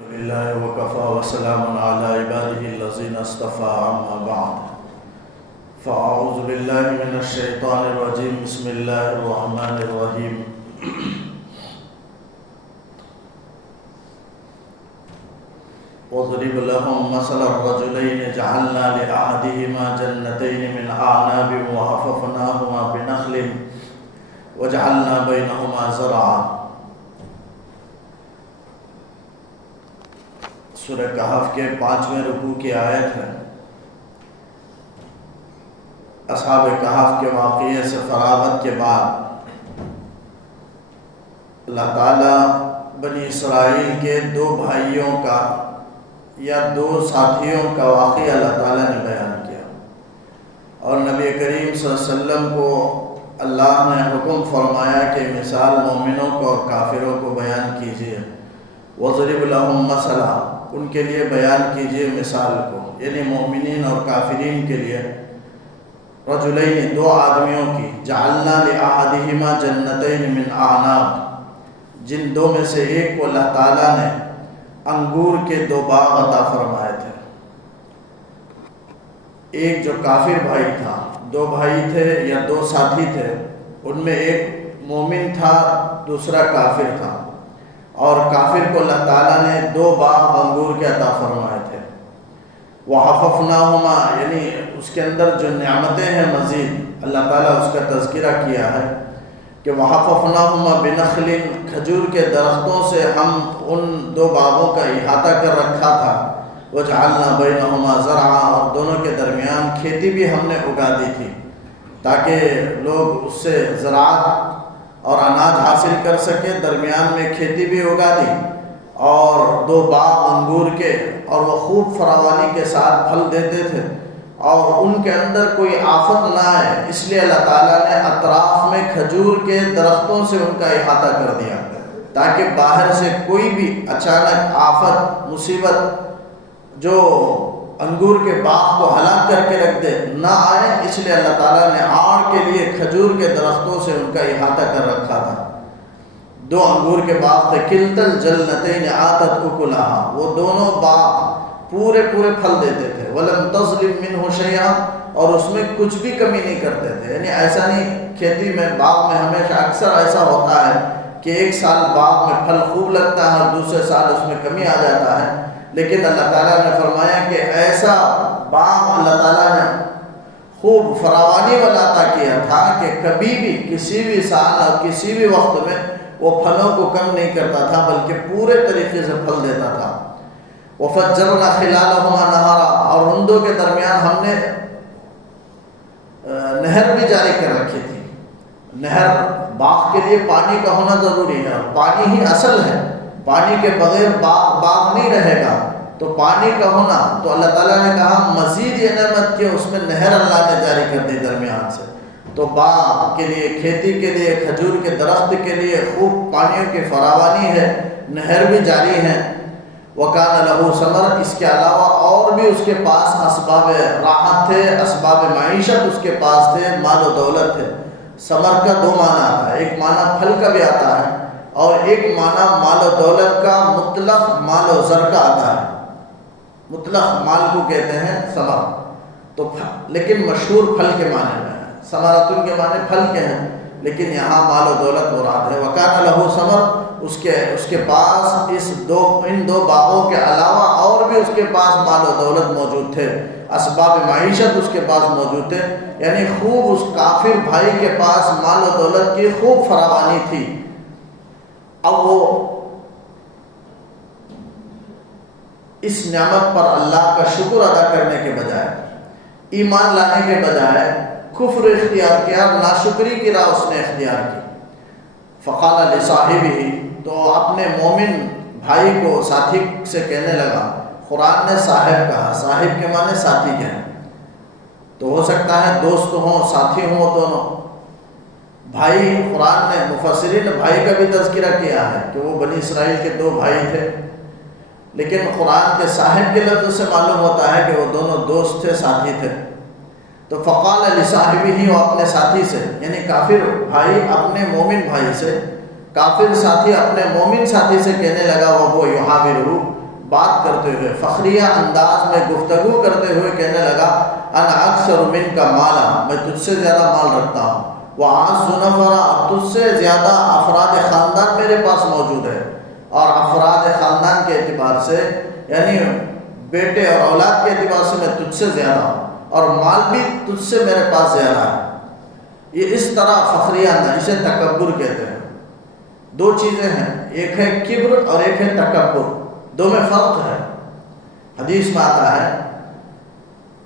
لله وكفى وسلام على عباده الذين اصطفى أما بعد فأعوذ بالله من الشيطان الرجيم بسم الله الرحمن الرحيم واضرب لهم مثل الرجلين جعلنا لأحدهما جنتين من أعناب وحففناهما بنخل وجعلنا بينهما زرعا۔ سورہ کہف کے 5ویں رکوع کی آیت ہے۔ اصحاب کہف کے واقعے سے فراغت کے بعد اللہ تعالیٰ بنی اسرائیل کے 2 بھائیوں کا یا 2 ساتھیوں کا واقعہ اللہ تعالیٰ نے بیان کیا، اور نبی کریم صلی اللہ علیہ وسلم کو اللہ نے حکم فرمایا کہ مثال مومنوں کو اور کافروں کو بیان کیجیے۔ وَضْرِبْ لَهُمْ مَثَلًا، ان کے لیے بیان کیجیے مثال کو، یعنی مومنین اور کافرین کے لیے۔ رجلین، 2 آدمیوں کی، جعلنا لأحدہما جنتین من اعناب، جن 2 میں سے ایک کو اللہ تعالیٰ نے انگور کے 2 باغ عطا فرمائے تھے۔ ایک جو کافر بھائی تھا، 2 بھائی تھے یا 2 ساتھی تھے، ان میں ایک مومن تھا، دوسرا کافر تھا، اور کافر کو اللہ تعالیٰ نے 2 باغ انگور کے عطا فرمائے تھے۔ وَحَفَفْنَاهُمَا، یعنی اس کے اندر جو نعمتیں ہیں مزید اللہ تعالیٰ اس کا تذکرہ کیا ہے کہ وَحَفَفْنَاهُمَا بِنَخْلٍ، کھجور کے درختوں سے ہم ان 2 باغوں کا احاطہ کر رکھا تھا۔ وَجَعَلْنَا بَيْنَهُمَا زَرْعًا، اور دونوں کے درمیان کھیتی بھی ہم نے اگا دی تھی تاکہ لوگ اس سے زراعت اور اناج حاصل کر سکے۔ درمیان میں کھیتی بھی اگا دی اور 2 باغ انگور کے، اور وہ خوب فراوانی کے ساتھ پھل دیتے تھے، اور ان کے اندر کوئی آفت نہ آئے، اس لیے اللہ تعالیٰ نے اطراف میں کھجور کے درختوں سے ان کا احاطہ کر دیا تاکہ باہر سے کوئی بھی اچانک آفت مصیبت جو انگور کے باغ کو ہلاک کر کے رکھ دے نہ آئے، اس لیے اللہ تعالیٰ نے آڑ کے لیے کھجور کے درختوں سے ان کا احاطہ کر رکھا تھا۔ 2 انگور کے باغ تھے، کلتا الجنتین آتت اکلہا، وہ دونوں باغ پورے پھل دیتے تھے۔ ولم تظلم منہ شیئا، اور اس میں کچھ بھی کمی نہیں کرتے تھے، یعنی ایسا نہیں، کھیتی میں باغ میں ہمیشہ اکثر ایسا ہوتا ہے کہ ایک سال باغ میں پھل خوب لگتا ہے اور دوسرے سال اس میں کمی آ جاتا ہے، لیکن اللہ تعالیٰ نے فرمایا کہ ایسا باغ اللہ تعالیٰ نے خوب فراوانی والا عطا کیا تھا کہ کبھی بھی کسی بھی سال اور کسی بھی وقت میں وہ پھلوں کو کم نہیں کرتا تھا بلکہ پورے طریقے سے پھل دیتا تھا۔ وَفَجَّرْنَا خِلَالَهُمَا نَهَرًا، اور ان 2 کے درمیان ہم نے نہر بھی جاری کر رکھی تھی۔ نہر، باغ کے لیے پانی کا ہونا ضروری ہے، اور پانی ہی اصل ہے، پانی کے بغیر باغ نہیں رہے گا، تو پانی کا ہونا، تو اللہ تعالیٰ نے کہا مزید یہ نعمت کہ اس میں نہر اللہ نے جاری کر دی درمیان سے، تو باغ کے لیے، کھیتی کے لیے، کھجور کے درخت کے لیے خوب پانیوں کی فراوانی ہے، نہر بھی جاری ہیں۔ وَكَانَ لَهُ ثَمَرٌ، اس کے علاوہ اور بھی اس کے پاس اسباب راحت تھے، اسباب معیشت اس کے پاس تھے، مال و دولت تھے۔ ثمر کا 2 معنی آتا ہے، ایک معنی پھل کا بھی آتا ہے، اور ایک معنی مال و دولت کا، مطلق مال و زر کا آتا ہے۔ مطلق مال کو کہتے ہیں ثمر، تو لیکن مشہور پھل کے معنی میں ہے، ثمرۃ کے معنی پھل کے ہیں، لیکن یہاں مال و دولت مراد ہے۔ وَكَانَ لَهُ ثَمَرٌ، اس کے پاس ان 2 باغوں کے علاوہ اور بھی اس کے پاس مال و دولت موجود تھے، اسباب معیشت اس کے پاس موجود تھے، یعنی خوب اس کافر بھائی کے پاس مال و دولت کی خوب فراوانی تھی۔ اب وہ اس نعمت پر اللہ کا شکر ادا کرنے کے بجائے، ایمان لانے کے بجائے کفر اختیار کیا، ناشکری کی راہ اس نے اختیار کی۔ فقال لصاحبہ، تو اپنے مومن بھائی کو، ساتھی سے کہنے لگا، قرآن نے صاحب کہا، صاحب کے معنی ساتھی کے ہیں، تو ہو سکتا ہے دوست ہوں، ساتھی ہوں دونوں۔ بھائی، قرآن نے، مفسرین نے بھائی کا بھی تذکرہ کیا ہے کہ وہ بنی اسرائیل کے 2 بھائی تھے، لیکن قرآن کے صاحب کے لفظ سے معلوم ہوتا ہے کہ وہ دونوں دوست تھے، ساتھی تھے۔ تو فقال لصاحبہ، وہ اپنے ساتھی سے، یعنی کافر بھائی اپنے مومن بھائی سے، کافر ساتھی اپنے مومن ساتھی سے کہنے لگا، وہ یحاورہ، بات کرتے ہوئے فخریہ انداز میں گفتگو کرتے ہوئے کہنے لگا انا اکثر منک مالا، میں تجھ سے زیادہ مال رکھتا ہوں، وَأَعَزُّ نَفَرًا، اور تجھ سے زیادہ افراد خاندان میرے پاس موجود ہے، اور افراد خاندان کے اعتبار سے یعنی بیٹے اور اولاد کے اعتبار سے میں تجھ سے زیادہ ہوں، اور مال بھی تجھ سے میرے پاس زیادہ ہے۔ یہ اس طرح فخریہ انداز، اسے تکبر کہتے ہیں۔ دو چیزیں ہیں، ایک ہے کبر اور ایک ہے تکبر، دو میں فرق ہے۔ حدیث میں آتا ہے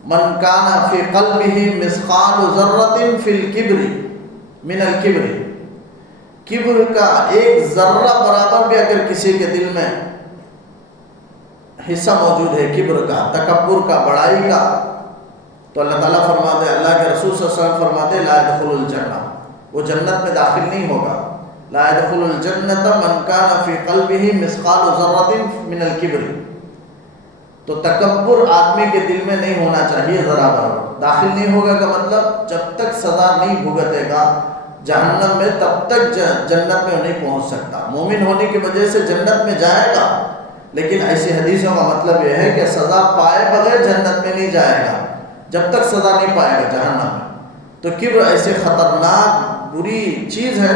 من کان فی قلبہ مثقال ذرۃ فی الکبر من الکبر، کبر کا ایک ذرہ برابر بھی اگر کسی کے دل میں حصہ موجود ہے کبر کا، تکبر کا، بڑائی کا، تو اللہ تعالیٰ فرماتے، اللہ کے رسول صلی اللہ علیہ وسلم فرماتے لا يدخل الجنہ، وہ جنت میں داخل نہیں ہوگا۔ لا يدخل الجنۃ من کان فی قلبہ مثقال ذرۃ من الکبر، تو تکبر آدمی کے دل میں نہیں ہونا چاہیے ذرا برابر۔ داخل نہیں ہوگا کا مطلب جب تک سزا نہیں بھگتے گا جہنم میں تب تک جنت میں نہیں پہنچ سکتا۔ مومن ہونے کی وجہ سے جنت میں جائے گا، لیکن ایسی حدیثوں کا مطلب یہ ہے کہ سزا پائے بغیر جنت میں نہیں جائے گا جب تک سزا نہیں پائے گا جہنم میں۔ تو کبر ایسی خطرناک بری چیز ہے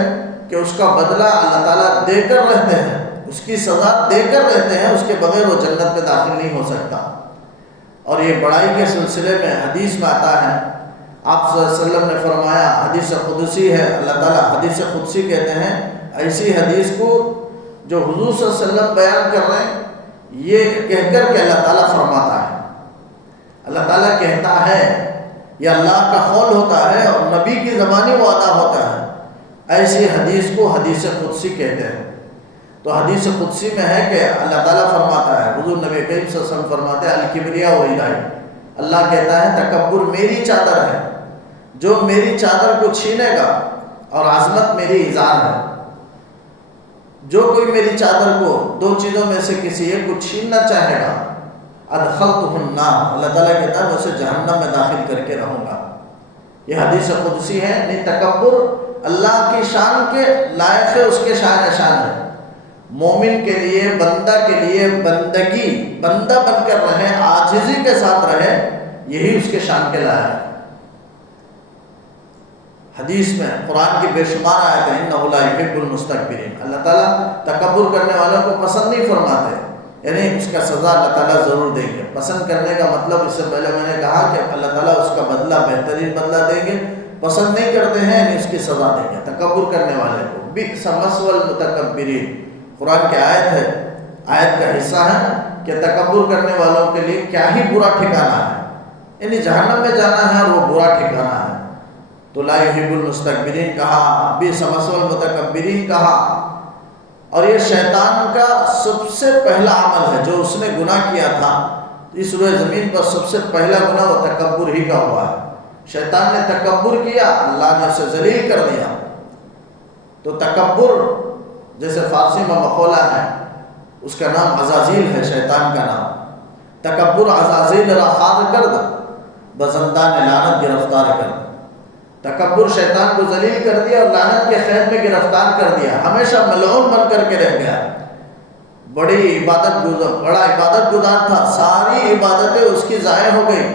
کہ اس کا بدلہ اللہ تعالیٰ دے کر رہتے ہیں، اس کی سزا دے کر رہتے ہیں، اس کے بغیر وہ جنت میں داخل نہیں ہو سکتا۔ اور یہ بڑائی کے سلسلے میں حدیث میں آتا ہے، آپ صلی اللہ علیہ وسلم نے فرمایا، حدیث قدسی ہے، اللہ تعالیٰ حدیث قدسی کہتے ہیں ایسی حدیث کو جو حضور صلی اللہ علیہ وسلم بیان کر رہے ہیں، یہ کہہ کر کہ اللہ تعالیٰ فرماتا ہے، اللہ تعالیٰ کہتا ہے، یہ اللہ کا قول ہوتا ہے اور نبی کی زبانی وہ ادا ہوتا ہے، ایسی حدیث کو حدیث قدسی کہتے ہیں۔ تو حدیث قدسی میں ہے کہ اللہ تعالیٰ فرماتا ہے، حضور نبی کریم صلی اللہ علیہ وسلم فرماتے ہیں الکبریاء ردائی، اللہ کہتا ہے تکبر میری چادر ہے، جو میری چادر کو چھینے گا، اور عظمت میری ازار ہے، جو کوئی میری چادر کو دو چیزوں میں سے کسی ایک کو چھیننا چاہے گا ادخلتہ النار، اللہ تعالیٰ کہتا ہے میں اسے جہنم میں داخل کر کے رہوں گا۔ یہ حدیث قدسی ہے، یعنی تکبر اللہ کی شان کے لائق ہے، اس کے شان شان ہے۔ مومن کے لیے، بندہ کے لیے بندگی، بندہ بن کر رہے، عاجزی کے ساتھ رہے، یہی اس کے شان کے لائق ہے۔ حدیث میں قرآن کی بے شمار آیت ہے، انہ لا یحب المستکبرین، اللہ تعالیٰ تکبر کرنے والوں کو پسند نہیں فرماتے، یعنی اس کا سزا اللہ تعالیٰ ضرور دیں گے۔ پسند کرنے کا مطلب اس سے پہلے میں نے کہا کہ اللہ تعالیٰ اس کا بدلہ بہترین بدلہ دیں گے، پسند نہیں کرتے ہیں یعنی اس کی سزا دیں گے تکبر کرنے والے کو۔ بئس مثوى المتکبرین، قرآن کی آیت ہے، آیت کا حصہ ہے کہ تکبر کرنے والوں کے لیے کیا ہی برا ٹھکانہ ہے، یعنی جہنم میں جانا ہے اور وہ برا ٹھکانہ ہے۔ تو لا یحب المستکبرین کہا، بئس مثوى المتکبرین کہا، اور یہ شیطان کا سب سے پہلا عمل ہے، جو اس نے گناہ کیا تھا اس روئے زمین پر سب سے پہلا گناہ وہ تکبر ہی کا ہوا ہے۔ شیطان نے تکبر کیا، اللہ نے اسے ذلیل کر دیا۔ تو تکبر جیسے فارسی میں مقولہ ہے، اس کا نام عزازیل ہے، شیطان کا نام۔ تکبر عزازیل را خار کرد، بزندان لعنت گرفتار کرد۔ تکبر شیطان کو ذلیل کر دیا اور لعنت کے قید میں گرفتار کر دیا، ہمیشہ ملعون بن کر کے رہ گیا۔ بڑا عبادت گزار تھا، ساری عبادتیں اس کی ضائع ہو گئی،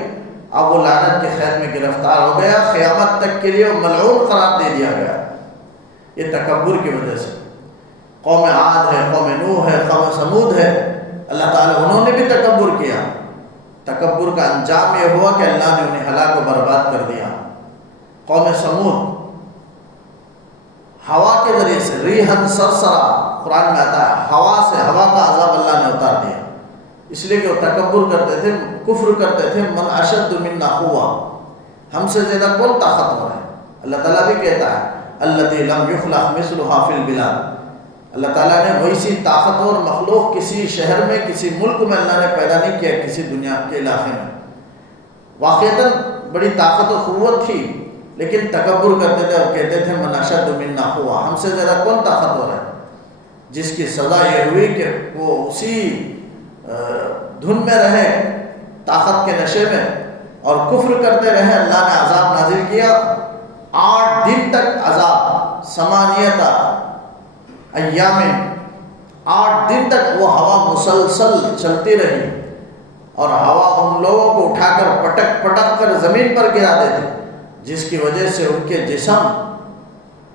اب وہ لعنت کے قید میں گرفتار ہو گیا، قیامت تک کے لیے وہ ملعون قرار دے دیا گیا، یہ تکبر کی وجہ سے۔ قوم عاد ہے، قوم نوح ہے، قوم سمود ہے، اللہ تعالیٰ انہوں نے بھی تکبر کیا۔ تکبر کا انجام یہ ہوا کہ اللہ نے انہیں ہلاک و برباد کر دیا۔ قوم سمود ہوا کے ذریعے سے، ریحًا سرسرا قرآن میں آتا ہے، ہوا سے، ہوا کا عذاب اللہ نے اتار دیا، اس لیے کہ وہ تکبر کرتے تھے، کفر کرتے تھے۔ من اشد منا قوہ، ہم سے زیادہ کون طاقتور ہے؟ اللہ تعالیٰ بھی کہتا ہے الذی لم یخلق مثلها فی البلاد، اللہ تعالیٰ نے ویسی طاقتور مخلوق کسی شہر میں، کسی ملک میں اللہ نے پیدا نہیں کیا، کسی دنیا کے علاقے میں۔ واقعتاً بڑی طاقت و قوت تھی، لیکن تکبر کرتے تھے اور کہتے تھے من اشد منا قوہ، ہم سے زیادہ کون طاقتور ہے؟ جس کی سزا یہ ہوئی کہ وہ اسی دھن میں رہے، طاقت کے نشے میں، اور کفر کرتے رہے۔ اللہ نے عذاب نازل کیا، 8 دن تک عذاب، 8 ایام، 8 دن تک وہ ہوا مسلسل چلتی رہی اور ہوا ان لوگوں کو اٹھا کر پٹک پٹک کر زمین پر گرا دیتی، جس کی وجہ سے ان کے جسم،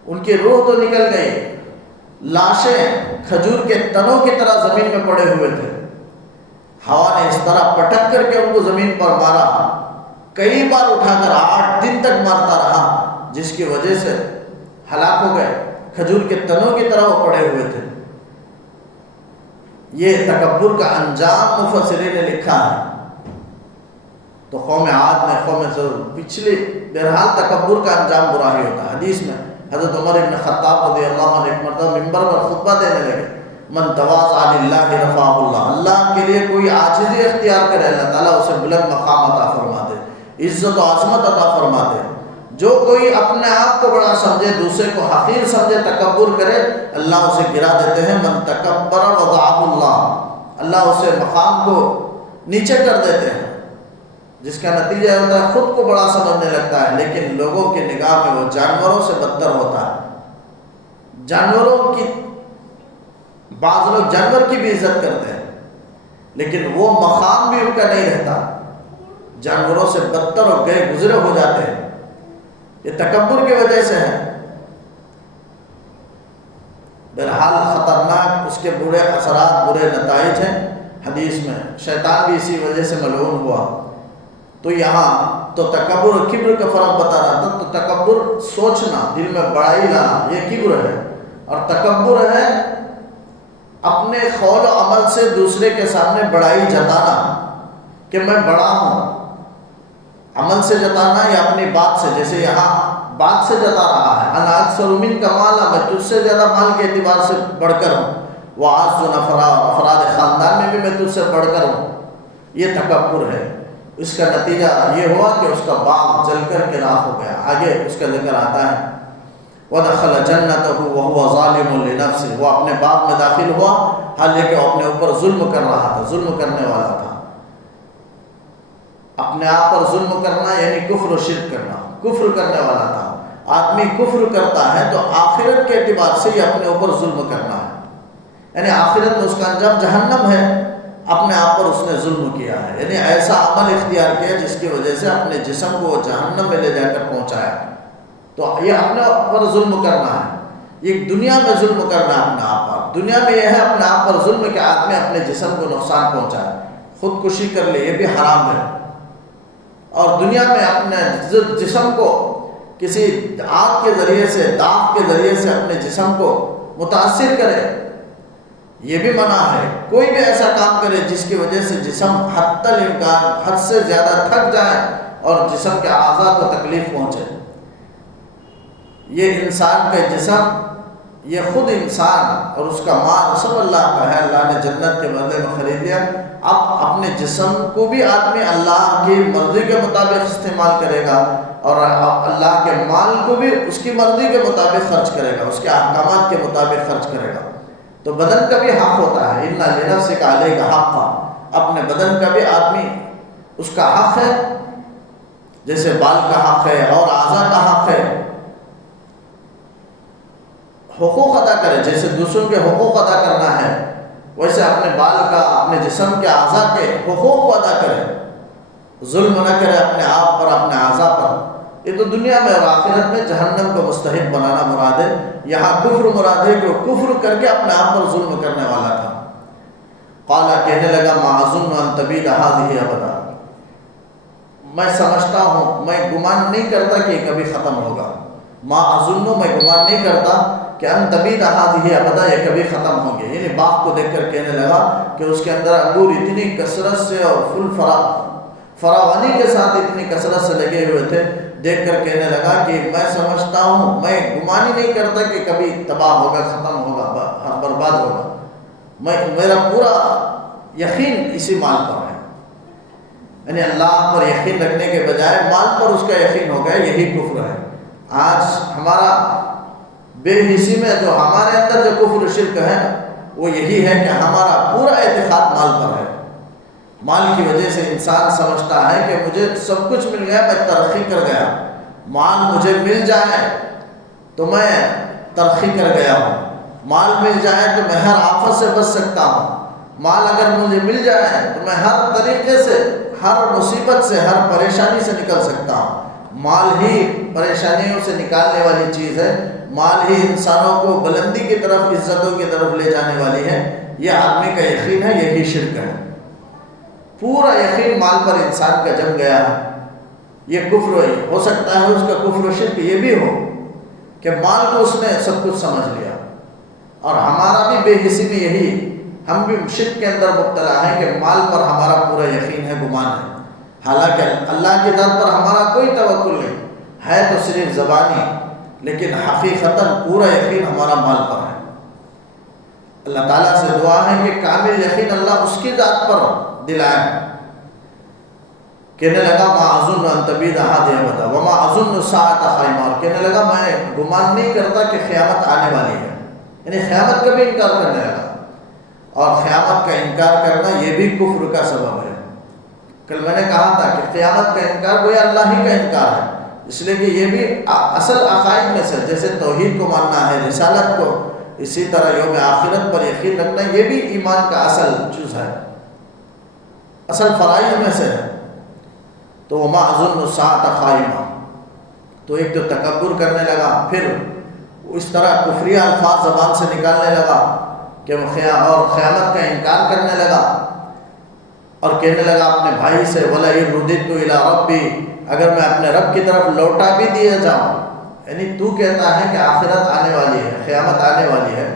ان کی روح تو نکل گئی، لاشیں کھجور کے تنوں کی طرح زمین میں پڑے ہوئے تھے۔ ہوا نے اس طرح پٹک کر کے ان کو زمین پر مارا، کئی بار اٹھا کر 8 دن تک مارتا رہا، جس کی وجہ سے ہلاک ہو گئے، کھجور کے تنوں کی طرح وہ پڑے ہوئے تھے۔ یہ تکبر کا انجام مفسرین نے لکھا ہے۔ تو قوم عاد نے، قوم پچھلی، بہرحال تکبر کا انجام برا ہی ہوتا ہے۔ حدیث میں حضرت عمر بن خطاب رضی اللہ عنہ ایک مرتبہ ممبر پر خطبہ دینے لگے، من تواضع للہ رفعہ اللہ، اللہ کے لیے کوئی عاجزی اختیار کرے اللہ تعالیٰ اسے بلند مقام عطا فرما دے، عزت و عظمت عطا فرما دے۔ جو کوئی اپنے آپ کو بڑا سمجھے، دوسرے کو حقیر سمجھے، تکبر کرے، اللہ اسے گرا دیتے ہیں۔ من تکبر وضعہ اللہ، اللہ اسے مقام کو نیچے کر دیتے ہیں، جس کا نتیجہ ہوتا ہے خود کو بڑا سمجھنے لگتا ہے، لیکن لوگوں کی نگاہ میں وہ جانوروں سے بدتر ہوتا ہے۔ جانوروں کی، بعض لوگ جانور کی بھی عزت کرتے ہیں، لیکن وہ مقام بھی ان کا نہیں رہتا، جانوروں سے بدتر اور گئے گزرے ہو جاتے ہیں۔ یہ تکبر کی وجہ سے ہے۔ بہرحال خطرناک اس کے برے اثرات، برے نتائج ہیں۔ حدیث میں شیطان بھی اسی وجہ سے ملعون ہوا۔ تو یہاں تو تکبر اور کبر کا فرق بتا رہا تھا۔ تو تکبر سوچنا، دل میں بڑائی لانا، یہ کبر ہے، اور تکبر ہے اپنے قول و عمل سے دوسرے کے سامنے بڑائی جتانا کہ میں بڑا ہوں، عمل سے جتانا یا اپنی بات سے، جیسے یہاں بات سے جتا رہا ہے، انا اکثر منک مالا، میں تجھ سے زیادہ مال کے اعتبار سے بڑھ کر ہوں، واعز نفرا، افراد خاندان میں بھی میں تجھ سے بڑھ کر ہوں، یہ تکبر ہے۔ اس کا نتیجہ یہ ہوا کہ اس کا باغ جل کر کے راکھ ہو گیا۔ آگے اس کا ذکر آتا ہے وَدَخَلَ جَنَّتَهُ وَهُوَ ظَالِمٌ لِنَفْسِهِ، وہ اپنے باغ میں داخل ہوا حالانکہ وہ اپنے اوپر ظلم کر رہا تھا، ظلم کرنے والا تھا۔ اپنے آپ پر ظلم کرنا یعنی کفر و شرک کرنا، کفر کرنے والا تھا۔ آدمی کفر کرتا ہے تو آخرت کے اعتبار سے یہ اپنے اوپر ظلم کرنا ہے، یعنی آخرت میں اس کا انجام جہنم ہے، اپنے آپ پر اس نے ظلم کیا ہے، یعنی ایسا عمل اختیار کیا جس کی وجہ سے اپنے جسم کو جہنم میں لے جا کر پہنچایا۔ تو یہ اپنے پر ظلم کرنا ہے، یہ دنیا میں ظلم کرنا ہے اپنے آپ پر۔ دنیا میں یہ ہے اپنے آپ پر ظلم کہ آدمی اپنے جسم کو نقصان پہنچائے، خودکشی کر لے، یہ بھی حرام ہے۔ اور دنیا میں اپنے جسم کو کسی آگ کے ذریعے سے، داغ کے ذریعے سے اپنے جسم کو متاثر کرے، یہ بھی منع ہے۔ کوئی بھی ایسا کام کرے جس کی وجہ سے جسم حتی الامکان حد سے زیادہ تھک جائے اور جسم کے اعضاء کو تکلیف پہنچے۔ یہ انسان کا جسم، یہ خود انسان اور اس کا مال سب اللہ کا ہے، اللہ نے جنت کے بدلے میں خرید لیا۔ اب اپنے جسم کو بھی آدمی اللہ کی مرضی کے مطابق استعمال کرے گا، اور اللہ کے مال کو بھی اس کی مرضی کے مطابق خرچ کرے گا، اس کے احکامات کے مطابق خرچ کرے گا۔ تو بدن کا بھی حق ہوتا ہے، اِنَّ لِنَفْسِكَ عَلَيْكَ حَقًّا، اپنے بدن کا بھی آدمی اس کا حق ہے، جیسے بال کا حق ہے اور اعضاء کا حق ہے، حقوق ادا کرے، جیسے دوسروں کے حقوق ادا کرنا ہے ویسے اپنے بال کا، اپنے جسم کے اعضاء کے حقوق کو ادا کرے، ظلم نہ کرے اپنے آپ پر، اپنے اعضاء پر۔ یہ تو دنیا میں اور آخرت میں جہنم کو مستحق بنانا مراد ہے۔ یہاں کفر مراد ہے کہ وہ کفر کر کے اپنے آپ پر ظلم کرنے والا تھا۔ قال، کہنے لگا، ما اظن ان تبید هذه ابدا، میں سمجھتا ہوں، میں گمان نہیں کرتا کہ یہ کبھی ختم ہوگا۔ ما اظن، میں گمان نہیں کرتا کہ ان تبید هذه ابدا، یہ کبھی ختم ہوں گے۔ یعنی باغ کو دیکھ کر کہنے لگا کہ اس کے اندر انگور اتنی کثرت سے اور فراوانی کے ساتھ اتنی کثرت سے لگے ہوئے تھے، دیکھ کر کہنے لگا کہ میں سمجھتا ہوں، میں گمان ہی نہیں کرتا کہ کبھی تباہ ہوگا، ختم ہوگا، برباد ہوگا۔ میرا پورا یقین اسی مال پر ہے، یعنی اللہ پر یقین رکھنے کے بجائے مال پر اس کا یقین ہو گیا، یہی کفر ہے۔ آج ہمارا بے حسی میں جو ہمارے اندر جو کفر و شرک ہے وہ یہی ہے کہ ہمارا پورا اعتقاد مال پر ہے۔ مال کی وجہ سے انسان سمجھتا ہے کہ مجھے سب کچھ مل گیا، میں ترقی کر گیا، مال مجھے مل جائے تو میں ترقی کر گیا ہوں، مال مل جائے تو میں ہر آفت سے بچ سکتا ہوں، مال اگر مجھے مل جائے تو میں ہر طریقے سے، ہر مصیبت سے، ہر پریشانی سے نکل سکتا ہوں۔ مال ہی پریشانیوں سے نکالنے والی چیز ہے، مال ہی انسانوں کو بلندی کی طرف، عزتوں کی طرف لے جانے والی ہے۔ یہ آدمی کا یقین ہے، یہی شرک ہے۔ پورا یقین مال پر انسان کا جم گیا ہے، یہ کفر ہو سکتا ہے، اس کا کفر و شرک یہ بھی ہو کہ مال کو اس نے سب کچھ سمجھ لیا۔ اور ہمارا بھی بے حسی میں یہی، ہم بھی شرک کے اندر مبتلا ہیں کہ مال پر ہمارا پورا یقین ہے، گمان ہے، حالانکہ اللہ کی ذات پر ہمارا کوئی توکل نہیں ہے، تو صرف زبانی، لیکن حقیقتاً پورا یقین ہمارا مال پر ہے۔ اللہ تعالیٰ سے دعا ہے کہ کامل یقین اللہ اس کی ذات پر دلائے۔ کہنے لگا ما اظن ان تبید هذه ابدا وما اظن الساعة قائمة، اور کہنے لگا میں گمان نہیں کرتا کہ قیامت آنے والی ہے، یعنی قیامت کا بھی انکار کرنے لگا۔ اور قیامت کا انکار کرنا یہ بھی کفر کا سبب ہے۔ کل میں نے کہا تھا کہ قیامت کا انکار گویا اللہ ہی کا انکار ہے، اس لیے کہ یہ بھی اصل عقائد میں سے، جیسے توحید کو ماننا ہے، رسالت کو، اسی طرح یوم آخرت پر یقین رکھنا، یہ بھی ایمان کا اصل جز ہے، اصل فرائض میں سے ہے۔ تو وما اظن الساعة قائمة، تو ایک تو تکبر کرنے لگا، پھر اس طرح کفریہ الفاظ زبان سے نکالنے لگا کہ اور قیامت کا انکار کرنے لگا، اور کہنے لگا اپنے بھائی سے وَلَئِن رُدِدتُّ إِلَىٰ رَبِّي، اگر میں اپنے رب کی طرف لوٹا بھی دیا جاؤں، یعنی تو کہتا ہے کہ آخرت آنے والی ہے، قیامت آنے والی ہے،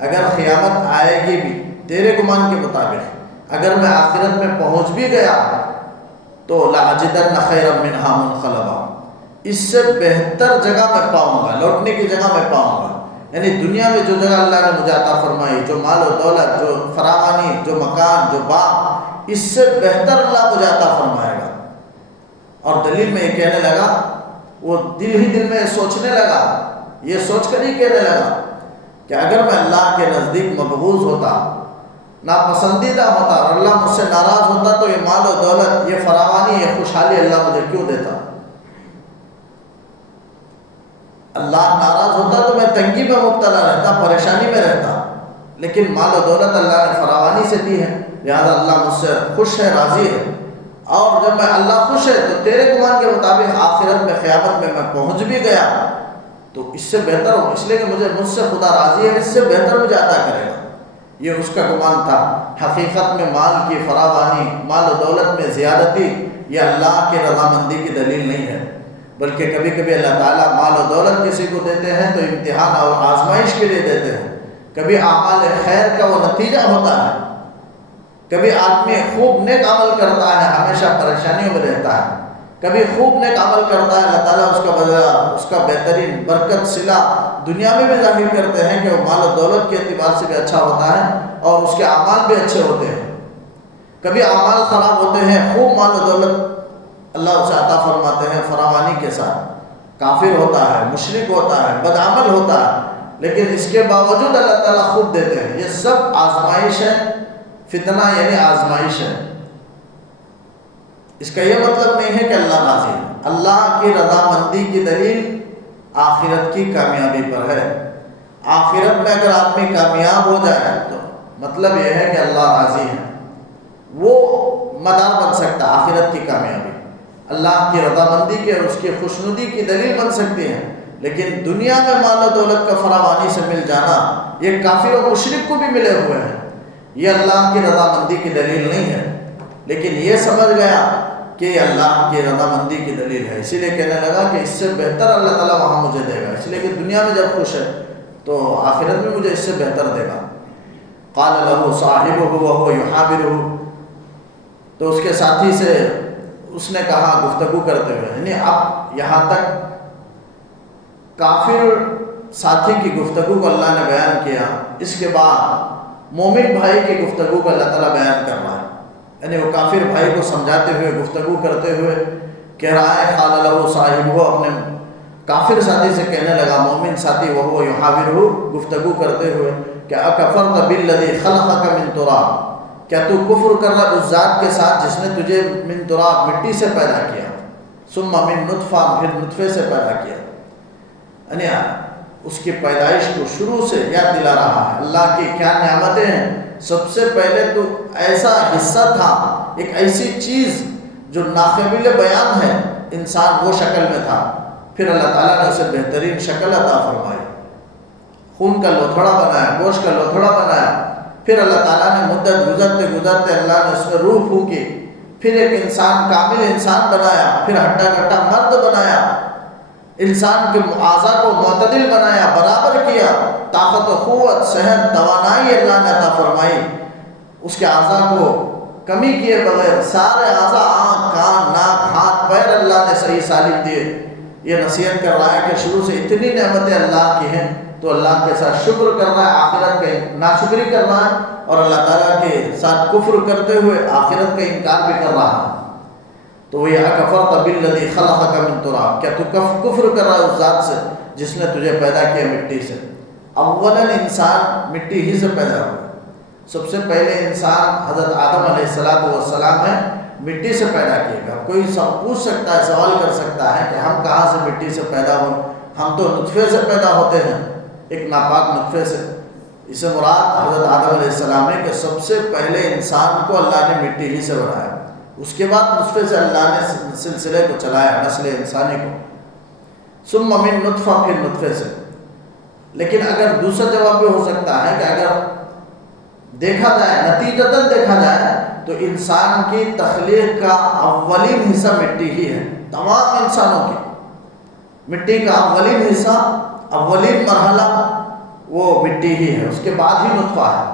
اگر قیامت آئے گی بھی تیرے گمان کے مطابق، اگر میں آخرت میں پہنچ بھی گیا تو لَأَجِدَنَّ خَيْرًا مِّنْهَا مُنْقَلَبًا، اس سے بہتر جگہ میں پاؤں گا، لوٹنے کی جگہ میں پاؤں گا۔ یعنی دنیا میں جو جگہ اللہ نے مجھے عطا فرمائی، جو مال و دولت، جو فراوانی، جو مکان، جو باغ، اس سے بہتر اللہ مجھے عطا فرمائے گا۔ اور دلیل میں یہ کہنے لگا، وہ دل ہی دل میں سوچنے لگا، یہ سوچ کر ہی کہنے لگا کہ اگر میں اللہ کے نزدیک مقبوض ہوتا، ناپسندیدہ ہوتا، اور اللہ مجھ سے ناراض ہوتا، تو یہ مال و دولت، یہ فراوانی، یہ خوشحالی اللہ مجھے کیوں دیتا؟ اللہ ناراض ہوتا تو میں تنگی میں مبتلا رہتا، پریشانی میں رہتا، لیکن مال و دولت اللہ نے فراوانی سے دی ہے، لہذا اللہ مجھ سے خوش ہے، راضی ہے۔ اور جب میں اللہ خوش ہے تو تیرے گمان کے مطابق آخرت میں، قیامت میں پہنچ بھی گیا تو اس سے بہتر ہو، اس لیے کہ مجھ سے خدا راضی ہے، اس سے بہتر مجھے عطا کرے گا۔ یہ اس کا گمان تھا۔ حقیقت میں مال کی فراوانی، مال و دولت میں زیادتی، یہ اللہ کی رضامندی کی دلیل نہیں ہے، بلکہ کبھی کبھی اللہ تعالیٰ مال و دولت کسی کو دیتے ہیں تو امتحان اور آزمائش کے لیے دیتے ہیں، کبھی اعمال خیر کا وہ نتیجہ ہوتا ہے، کبھی آدمی خوب نیک عمل کرتا ہے، ہمیشہ پریشانیوں میں رہتا ہے، کبھی خوب نیک عمل کرتا ہے، اللہ تعالیٰ اس کا بدلہ، اس کا بہترین برکت صلہ دنیا میں بھی ظاہر کرتے ہیں کہ وہ مال و دولت کے اعتبار سے بھی اچھا ہوتا ہے اور اس کے اعمال بھی اچھے ہوتے ہیں۔ کبھی اعمال خراب ہوتے ہیں، خوب مال و دولت اللہ اسے عطا فرماتے ہیں فراوانی کے ساتھ، کافر ہوتا ہے، مشرک ہوتا ہے، بدعمل ہوتا ہے، لیکن اس کے باوجود اللہ تعالیٰ خوب دیتے ہیں۔ یہ سب آزمائش ہے، فتنہ یعنی آزمائش ہے۔ اس کا یہ مطلب نہیں ہے کہ اللہ راضی ہے۔ اللہ کی رضامندی کی دلیل آخرت کی کامیابی پر ہے۔ آخرت میں اگر آدمی کامیاب ہو جائے تو مطلب یہ ہے کہ اللہ راضی ہے، وہ مدار بن سکتا ہے آخرت کی کامیابی، اللہ کی رضامندی کے اور اس کی خوشنودی کی دلیل بن سکتی ہے۔ لیکن دنیا میں مال و دولت کا فراوانی سے مل جانا، یہ کافر و مشرک کو بھی ملے ہوئے ہیں، یہ اللہ کی رضامندی کی دلیل نہیں ہے، لیکن یہ سمجھ گیا کہ یہ اللہ کی رضامندی کی دلیل ہے، اسی لیے کہنے لگا کہ اس سے بہتر اللہ تعالیٰ وہاں مجھے دے گا، اس لیے کہ دنیا میں جب خوش ہے تو آخرت میں مجھے اس سے بہتر دے گا۔ قال له صاحبه وهو يحاوره، تو اس کے ساتھی سے اس نے کہا گفتگو کرتے ہوئے، یعنی اب یہاں تک کافر ساتھی کی گفتگو کو اللہ نے بیان کیا، اس کے بعد مومن بھائی کی گفتگو کو اللہ تعالیٰ بیان کر رہا ہے، یعنی وہ کافر بھائی کو سمجھاتے ہوئے، گفتگو کرتے ہوئے کہہ رہا ہے قال له صاحبه، اپنے کافر ساتھی سے کہنے لگا، مومن ساتھی وهو يحاوره، گفتگو کرتے ہوئے کہ اکفرت بالذی خلقک من تراب، کیا تو کفر کر رہا اس ذات کے ساتھ جس نے تجھے من تراب، مٹی سے پیدا کیا، ثم من نطفہ، پھر نطفے سے پیدا کیا، یعنی اس کی پیدائش کو شروع سے یاد دلا رہا ہے، اللہ کی کیا نعمتیں ہیں۔ سب سے پہلے تو ایسا حصہ تھا، ایک ایسی چیز جو ناقابل بیان ہے، انسان وہ شکل میں تھا، پھر اللہ تعالیٰ نے اسے بہترین شکل عطا فرمائی، خون کا لوتھڑا بنایا، گوشت کا لوتھڑا بنایا، پھر اللہ تعالیٰ نے مدت گزرتے گزرتے اللہ نے اس میں روح پھونکی، پھر ایک انسان کامل انسان بنایا، پھر ہٹا کٹا مرد بنایا، انسان کے اعضاء کو معتدل بنایا، برابر کیا، طاقت و قوت، صحت، توانائی اللہ نے عطا فرمائی، اس کے اعضاء کو کمی کیے بغیر سارے اعضاء، آنکھ، کان، ناک، ہاتھ، پیر اللہ نے صحیح سالم دیے۔ یہ نصیحت کر رہا ہے کہ شروع سے اتنی نعمتیں اللہ کی ہیں تو اللہ کے ساتھ شکر کرنا ہے، آخرت کا ناشکری کرنا ہے، اور اللہ تعالیٰ کے ساتھ کفر کرتے ہوئے آخرت کا انکار بھی کر رہا ہے۔ تو وہ یہ اکفرت بالذی خلقک من تراب، کیا تو کفر کر رہا ہے اس ذات سے جس نے تجھے پیدا کیا مٹی سے؟ اولاً انسان مٹی ہی سے پیدا ہوا، سب سے پہلے انسان حضرت آدم علیہ السلام ہے، مٹی سے پیدا کیے گا۔ کوئی پوچھ سکتا ہے، سوال کر سکتا ہے کہ ہم کہاں سے مٹی سے پیدا ہوئے؟ ہم تو نطفے سے پیدا ہوتے ہیں، ایک ناپاک نطفے سے۔ اس سے مراد حضرت آدم علیہ السلام ہے کہ سب سے پہلے انسان کو اللہ نے مٹی ہی سے بنایا، اس کے بعد نطفے سے اللہ نے سلسلے کو چلایا، نسل انسانی کو، ثم من نطفہ، پھر نطفے سے۔ لیکن اگر دوسرا جواب بھی ہو سکتا ہے کہ اگر دیکھا جائے، نتیجتاً دیکھا جائے تو انسان کی تخلیق کا اولین حصہ مٹی ہی ہے، تمام انسانوں کی مٹی کا اولین حصہ، اولین مرحلہ وہ مٹی ہی ہے، اس کے بعد ہی نطفہ ہے۔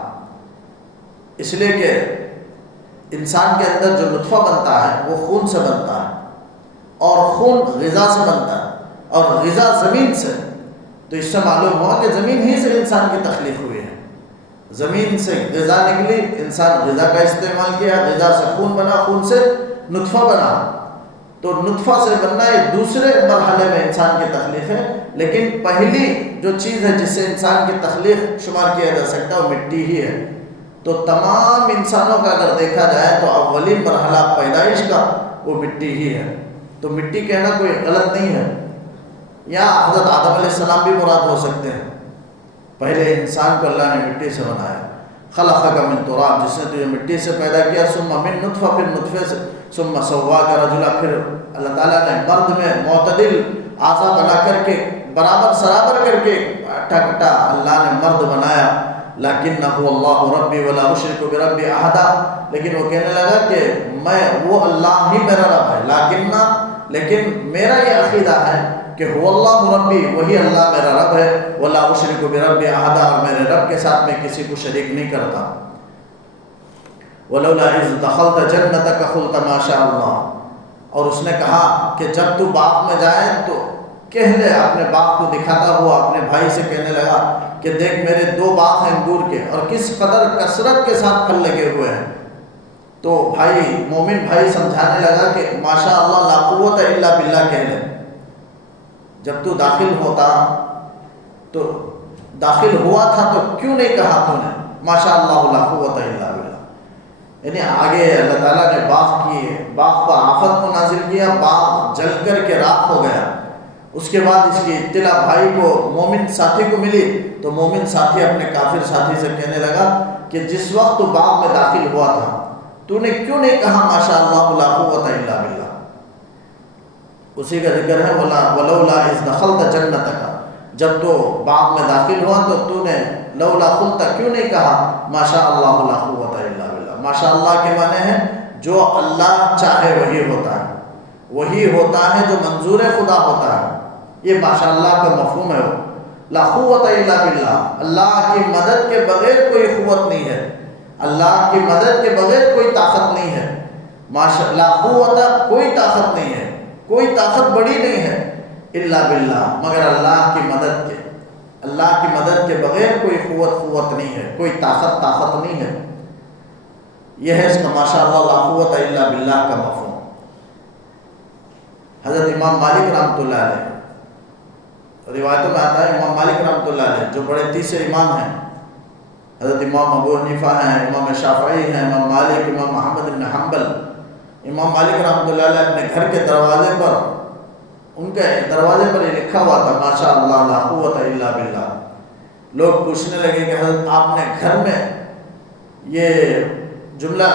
اس لیے کہ انسان کے اندر جو نطفہ بنتا ہے وہ خون سے بنتا ہے، اور خون غذا سے بنتا ہے، اور غذا زمین سے۔ تو اس سے معلوم ہوا کہ زمین ہی سے انسان کی تخلیق ہوئی ہے، زمین سے غذا نکلی، انسان غذا کا استعمال کیا، غذا سے خون بنا، خون سے نطفہ بنا۔ تو نطفہ سے بننا یہ دوسرے مرحلے میں انسان کی تخلیق ہے، لیکن پہلی جو چیز ہے جس سے انسان کی تخلیق شمار کیا جا سکتا ہے وہ مٹی ہی ہے۔ تو تمام انسانوں کا اگر دیکھا جائے تو اولین مرحلہ پیدائش کا وہ مٹی ہی ہے۔ تو مٹی کہنا کوئی غلط نہیں ہے، یا حضرت آدم علیہ السلام بھی مراد ہو سکتے ہیں۔ پہلے انسان کو اللہ نے مٹی سے بنایا، خلقک من تراب، جس نے تجھے مٹی سے پیدا کیا، ثم من نطفہ، پھر نطفے سے، ثم سواک رجلا، پھر اللہ تعالیٰ نے مرد میں معتدل اعضاء بنا کر کے، برابر سرابر کر کے، اٹھا کٹا اللہ نے مرد بنایا۔ لیکنہ اللہ ربی ولا اشرک بربی احدا، لیکن وہ کہنے لگا کہ وہ اللہ ہی میرا رب ہے، لیکن میرا یہ عقیدہ ہے کہ هو اللہ ربی، وہی اللہ میرا رب ہے، ولا اشرک بربی احدا، اور میرے رب کے ساتھ میں کسی کو شریک نہیں کرتا۔ ولولا اذ دخلت جنتک قلت ما شاء اللہ، اور اس نے کہا کہ جب تو باغ میں جائے تو کہہ لے، اپنے باغ کو دکھاتا ہوا اپنے بھائی سے کہنے لگا کہ دیکھ میرے 2 باغ ہیں انگور کے، اور کس قدر کثرت کے ساتھ پھل لگے ہوئے ہیں۔ تو بھائی، مومن بھائی سمجھانے لگا کہ ماشاء اللہ لا قوت الا باللہ کہہ لے۔ جب تو داخل ہوتا تو داخل ہوا تھا تو کیوں نہیں کہا تو نے ماشاء اللہ لا قوت الا باللہ؟ یعنی آگے اللہ تعالیٰ نے باغ پر آفت کو نازل کیا، باغ جل کر کے راکھ ہو گیا۔ اس کے بعد اس کی اطلاع بھائی کو، مومن ساتھی کو ملی، تو مومن ساتھی اپنے کافر ساتھی سے کہنے لگا کہ جس وقت تو باغ میں داخل ہوا تھا تو نے کیوں نہیں کہا ماشاء اللہ لا قوت الا باللہ؟ اسی کا ذکر ہے ولولا اذ دخلت جنتک، جب تو باغ میں داخل ہوا تو نے لولا قلت کیوں نہیں کہا ماشاء اللہ لا قوت الا باللہ؟ ماشاء اللہ کے معنی ہے جو اللہ چاہے وہی ہوتا ہے، وہی ہوتا ہے جو منظور خدا ہوتا ہے، یہ ماشاء اللہ کا مفہوم ہے۔ لا قوت الا باللہ، اللہ کی مدد کے بغیر کوئی قوت نہیں ہے، اللہ کی مدد کے بغیر کوئی طاقت نہیں ہے۔ ماشاء لا قوت، کوئی طاقت نہیں ہے، کوئی طاقت بڑی نہیں ہے، الا باللہ، مگر اللہ کی مدد کے، اللہ کی مدد کے بغیر کوئی قوت نہیں ہے، کوئی طاقت نہیں ہے۔ یہ ہے اس کا ماشاء اللہ لا قوت الا باللہ کا مفہوم۔ حضرت امام مالک رحمۃ اللہ علیہ، روایتوں میں آتا ہے امام مالک رحمۃ اللہ علیہ جو بڑے تیسرے امام ہیں، حضرت امام ابو حنیفہ ہیں، امام شافعی ہیں، امام مالک، امام محمد بن حنبل، امام مالک رحمۃ اللہ علیہ اپنے گھر کے دروازے پر ان کے دروازے پر یہ لکھا ہوا تھا ماشاء اللہ لا قوت الا باللہ۔ لوگ پوچھنے لگے کہ حضرت آپ نے گھر میں یہ جملہ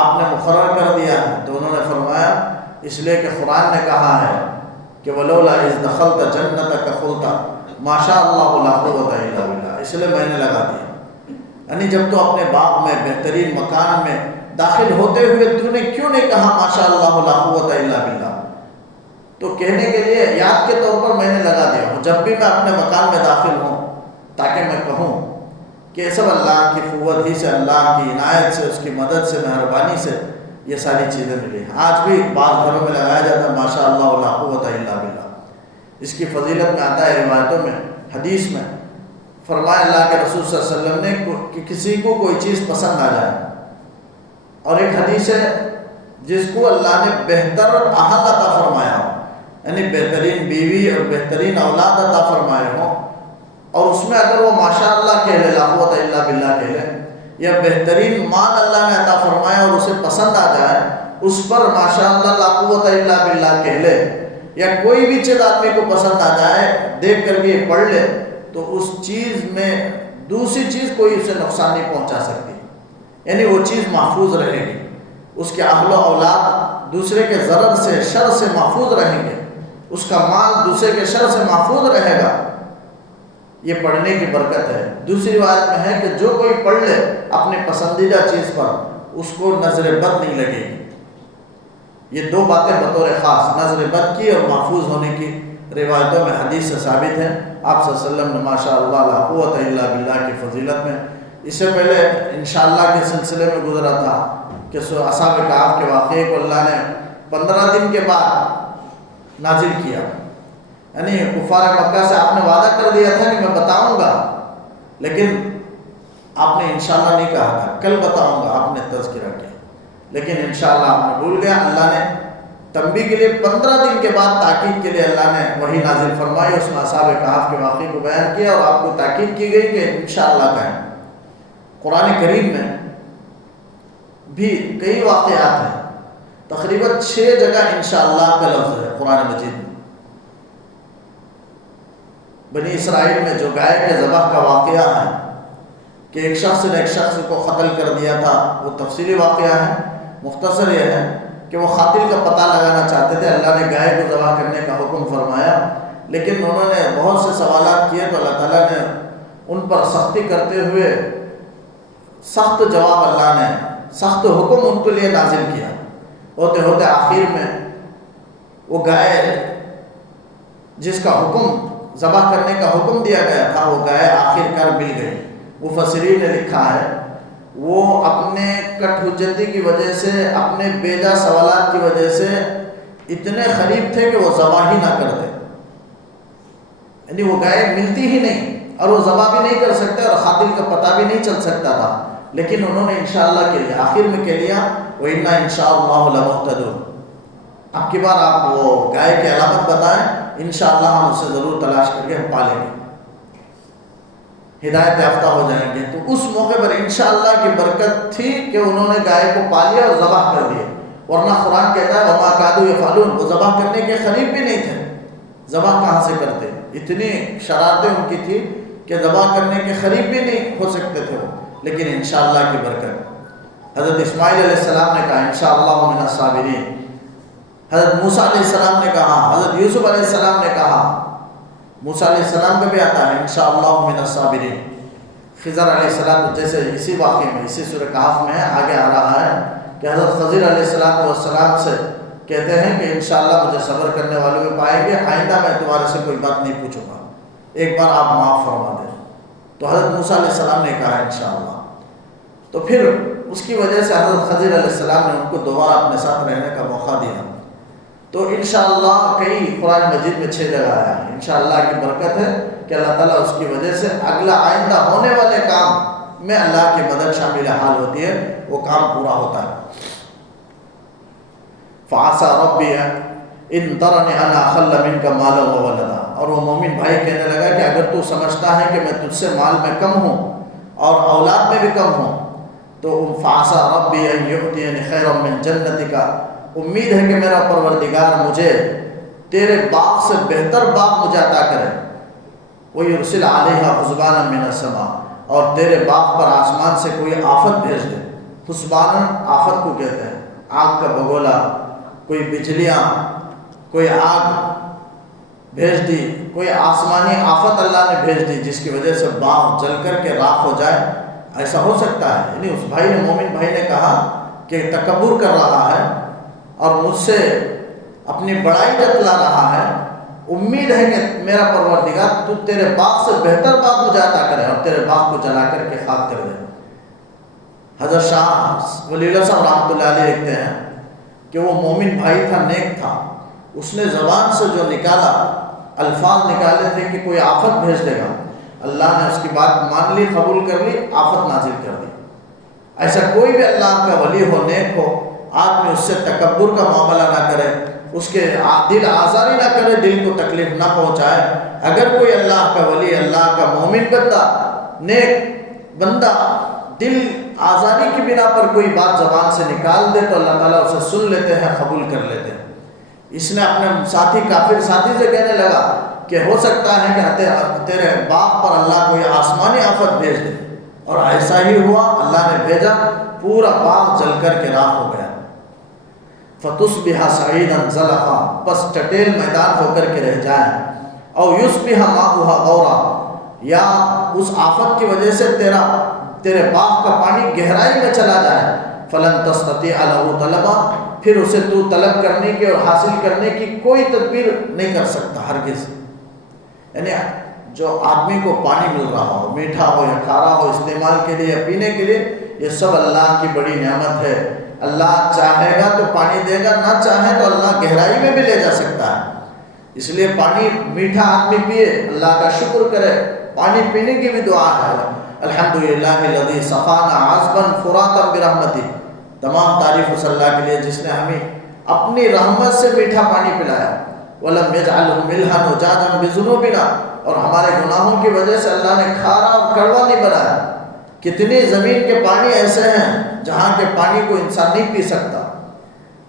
آپ نے مقرر کر دیا ہے؟ تو انہوں نے فرمایا اس لیے کہ قرآن نے کہا ہے کہ ولولا اذ دخلت جنتک قلت ما شاء اللہ لا قوت الا باللہ، اس لیے میں نے لگا دیا۔ یعنی جب تو اپنے باغ میں بہترین مکان میں داخل ہوتے ہوئے تو نے کیوں نہیں کہا ما شاء اللہ لا قوت الا باللہ؟ تو کہنے کے لیے یاد کے طور پر میں نے لگا دیا ہوں جب بھی میں اپنے مکان میں داخل ہوں، تاکہ میں کہوں کہ یہ سب اللہ کی قوت ہی سے، اللہ کی عنایت سے، اس کی مدد سے، مہربانی سے یہ ساری چیزیں ملی ہیں۔ آج بھی بعض گھروں میں لگایا جاتا ہے ماشاء اللہ لا قوت الا باللہ۔ اس کی فضیلت میں آتا ہے روایتوں میں، حدیث میں فرمایا اللہ کے رسول صلی اللہ علیہ وسلم نے کہ کسی کو کوئی چیز پسند آ جائے، اور ایک حدیث ہے جس کو اللہ نے بہتر اہل عطا فرمایا ہو، یعنی بہترین بیوی اور بہترین اولاد عطا فرمائے ہوں، اور اس میں اگر وہ ماشاء اللہ کہہ لے لا قوت الا باللہ کہہ لے، یا بہترین مال اللہ نے عطا فرمایا اور اسے پسند آ جائے، اس پر ماشاء اللہ لا قوت الا باللہ کہہ لے، یا کوئی بھی چیز آدمی کو پسند آ جائے دیکھ کر کے پڑھ لے، تو اس چیز میں دوسری چیز کوئی اسے نقصان نہیں پہنچا سکتی، یعنی وہ چیز محفوظ رہے گی، اس کے اہل و اولاد دوسرے کے ضرر سے، شر سے محفوظ رہیں گے، اس کا مال دوسرے کے شر سے محفوظ رہے گا۔ یہ پڑھنے کی برکت ہے۔ دوسری بات میں ہے کہ جو کوئی پڑھ لے اپنے پسندیدہ چیز پر، اس کو نظر بد نہیں لگے گی۔ یہ دو باتیں بطور خاص، نظر بد کی اور محفوظ ہونے کی، روایتوں میں حدیث سے ثابت ہے۔ آپ صلی اللہ علیہ وسلم نے ماشاء اللہ لا قوت الا باللہ کی فضیلت میں، اس سے پہلے انشاءاللہ کے سلسلے میں گزرا تھا کہ اصحاب کہف کے واقعے کو اللہ نے 15 دن کے بعد نازل کیا، یعنی کفار مکہ سے آپ نے وعدہ کر دیا تھا کہ میں بتاؤں گا، لیکن آپ نے انشاءاللہ نہیں کہا تھا، کل بتاؤں گا آپ نے تذکرہ کیا، لیکن انشاءاللہ آپ نے بھول گیا۔ اللہ نے تنبیہ کے لیے 15 دن کے بعد تاکید کے لیے اللہ نے وحی نازل فرمائی، اس میں اصحاب کہف کے واقعے کو بیان کیا اور آپ کو تاکید کی گئی کہ انشاءاللہ کہیں۔ قرآن کریم میں بھی کئی واقعات ہیں، تقریباً 6 جگہ انشاءاللہ کا لفظ ہے قرآن مجید میں۔ بنی اسرائیل میں جو گائے کے ذبح کا واقعہ ہے کہ ایک شخص نے ایک شخص کو قتل کر دیا تھا، وہ تفصیلی واقعہ ہے۔ مختصر یہ ہے کہ وہ قاتل کا پتہ لگانا چاہتے تھے، اللہ نے گائے کو ذبح کرنے کا حکم فرمایا، لیکن انہوں نے بہت سے سوالات کیے تو اللہ تعالیٰ نے ان پر سختی کرتے ہوئے سخت جواب، اللہ نے سخت حکم ان کے لیے نازل کیا۔ ہوتے ہوتے آخر میں وہ گائے جس کا حکم ذبح کرنے کا حکم دیا گیا تھا، وہ گائے آخر کار مل گئی۔ مفسرین نے لکھا ہے وہ اپنے کٹ حجتی کی وجہ سے، اپنے بیجا سوالات کی وجہ سے اتنے قریب تھے کہ وہ ذبح ہی نہ کرتے، یعنی وہ گائے ملتی ہی نہیں اور وہ ذبح بھی نہیں کر سکتے اور قاتل کا پتہ بھی نہیں چل سکتا تھا، لیکن انہوں نے انشاءاللہ کے لیے آخر میں کہہ لیا وَإِنَّا إِنشَاءَ لَمُهْتَدُونَ۔ اب کی بار آپ وہ گائے کی علامت بتائیں، انشاءاللہ ہم اسے ضرور تلاش کر کے ہم پالیں گے، ہدایت یافتہ ہو جائیں گے۔ تو اس موقع پر انشاءاللہ کی برکت تھی کہ انہوں نے گائے کو پالیا اور ذبح کر دیا، ورنہ قرآن کہتا ہے وَمَا كَادُوا يَفْعَلُونَ، وہ ذبح کرنے کے قریب بھی نہیں تھے، ذبح کہاں سے کرتے، اتنی شرارتیں ان کی تھی کہ ذبح کرنے کے قریب بھی نہیں ہو سکتے تھے وہ، لیکن انشاءاللہ کی برکت۔ حضرت اسماعیل علیہ السلام نے کہا انشاءاللہ من الصابرین، حضرت موسیٰ علیہ السلام نے کہا، حضرت یوسف علیہ السلام نے کہا، موسیٰ علیہ السلام کا بھی آتا ہے انشاءاللہ من الصابرین۔ خضر علیہ السلام جیسے اسی واقعے میں، اسی سورہ کہف میں آگے آ رہا ہے کہ حضرت خضر علیہ السلام سے کہتے ہیں کہ انشاءاللہ مجھے صبر کرنے والوں میں پائیں گے، آئندہ میں تمہارے سے کوئی بات نہیں پوچھوں گا، ایک بار آپ معاف فرما دیں۔ تو حضرت موسیٰ علیہ السلام نے کہا انشاءاللہ، تو پھر اس کی وجہ سے حضرت خضر علیہ السلام نے ان کو دوبارہ اپنے ساتھ رہنے کا موقع دیا۔ تو انشاءاللہ کئی قرآن مجید میں 6 جگہ آیا ہے۔ انشاءاللہ کی برکت ہے کہ اللہ تعالیٰ اس کی وجہ سے اگلا آئندہ ہونے والے کام میں اللہ کی مدد شامل حال ہوتی ہے، وہ کام پورا ہوتا ہے۔ فَعَسَىٰ رَبِّي إِن تَرَنِي أَنَا أَقَلَّ مِنكَ مَالًا وَوَلَدًا، اور وہ مومن بھائی کہنے لگا کہ اگر تو سمجھتا ہے کہ میں تجھ سے مال میں کم ہوں اور اولاد میں بھی کم ہوں، تو فَعَسَىٰ رَبِّي أَن يُؤْتِيَنِ خَيْرًا مِّن جَنَّتِكَ، امید ہے کہ میرا پروردگار مجھے تیرے باغ سے بہتر باغ مجھے عطا کرے، وَيُرْسِلْ عَلَيْهَا حُسْبَانًا مِّنَ السَّمَاءِ، اور تیرے باغ پر آسمان سے کوئی آفت بھیج دے۔ حسباناً آفت کو کہتے ہیں، آگ کا بگولا، کوئی بجلیاں، کوئی آگ بھیج دی، کوئی آسمانی آفت اللہ نے بھیج دی جس کی وجہ سے باغ جل کر کے راکھ ہو جائے، ایسا ہو سکتا ہے؟ یعنی اس بھائی نے، مومن بھائی نے کہا کہ تکبر کر رہا ہے اور مجھ سے اپنی بڑائی جتلا رہا ہے، امید ہے کہ میرا پروردگار تو تیرے باغ سے بہتر باغ مجھے عطا کرے اور تیرے باغ کو جلا کر کے خاک کر دے۔ حضرت شاہ ولی اللہ صاحب رحمۃ اللہ علیہ لکھتے ہیں کہ وہ مومن بھائی تھا، نیک تھا، اس نے زبان سے جو نکالا، الفاظ نکالے تھے کہ کوئی آفت بھیج دے گا، اللہ نے اس کی بات مان لی، قبول کر لی، آفت نازل کر دی۔ ایسا کوئی بھی اللہ کا ولی ہو، نیک ہو، آدمی اس سے تکبر کا معاملہ نہ کرے، اس کے دل آزاری نہ کرے، دل کو تکلیف نہ پہنچائے۔ اگر کوئی اللہ کا ولی، اللہ کا مومن بندہ، نیک بندہ دل آزاری کی بنا پر کوئی بات زبان سے نکال دے تو اللہ تعالیٰ اسے سن لیتے ہیں، قبول کر لیتے ہیں۔ اس نے اپنے ساتھی، کافر ساتھی سے کہنے لگا کہ ہو سکتا ہے کہ تیرے باغ پر اللہ کوئی آسمانی آفت بھیج دے، اور ایسا ہی ہوا، اللہ نے بھیجا، پورا باغ جل کر کے راکھ ہو گیا۔ فَتُصْبِحَ صَعِيدًا زَلَقًا، بس چٹیل میدان ہو کر کے رہ جائیں، اور يُصْبِحَ مَاؤُهَا غَوْرًا، یا اس آفت کی وجہ سے تیرے باغ کا پانی گہرائی میں چلا جائے، فَلَن تَسْتَطِيعَ لَهُ طَلَبًا، پھر اسے تو طلب کرنے کی اور حاصل کرنے کی کوئی تدبیر نہیں کر سکتا ہرگز۔ یعنی جو آدمی کو پانی مل رہا ہو، میٹھا ہو یا کھارا ہو، استعمال کے لیے یا پینے کے لیے، یہ سب اللہ کی بڑی نعمت ہے۔ اللہ چاہے گا تو پانی دے گا، نہ چاہے تو اللہ گہرائی میں بھی لے جا سکتا ہے۔ اس لیے پانی میٹھا آدمی پیے، اللہ کا شکر کرے، پانی پینے کی بھی دعا ہے، الحمدللہ الذی سقانا عذبا فراتا برحمتہ، تمام تعریف اس اللہ کے لیے جس نے ہمیں اپنی رحمت سے میٹھا پانی پلایا، وَلَمْ يَجْعَلْهُ مِلْحًا وَجَاجًا بِذُنُوبِنَا، اور ہمارے گناہوں کی وجہ سے اللہ نے کھارا اور کڑوا نہیں بنایا۔ کتنی زمین کے پانی ایسے ہیں جہاں کے پانی کو انسان نہیں پی سکتا،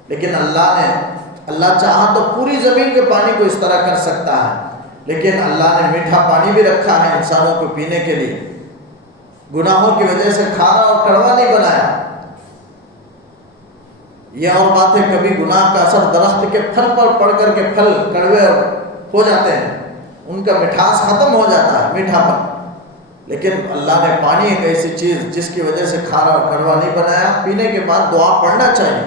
لیکن اللہ چاہا تو پوری زمین کے پانی کو اس طرح کر سکتا ہے، لیکن اللہ نے میٹھا پانی بھی رکھا ہے انسانوں کو پینے کے لیے، گناہوں کی وجہ سے کھارا اور کڑوا نہیں بنایا۔ یہ اور بات ہے، کبھی گناہ کا اثر درخت کے پھل پر پڑ کر کے پھل کڑوے ہو جاتے ہیں، ان کا مٹھاس ختم ہو جاتا ہے، میٹھا پن، لیکن اللہ نے پانی ایک ایسی چیز جس کی وجہ سے کھارا اور کڑوا نہیں بنایا۔ پینے کے بعد دعا پڑھنا چاہیے۔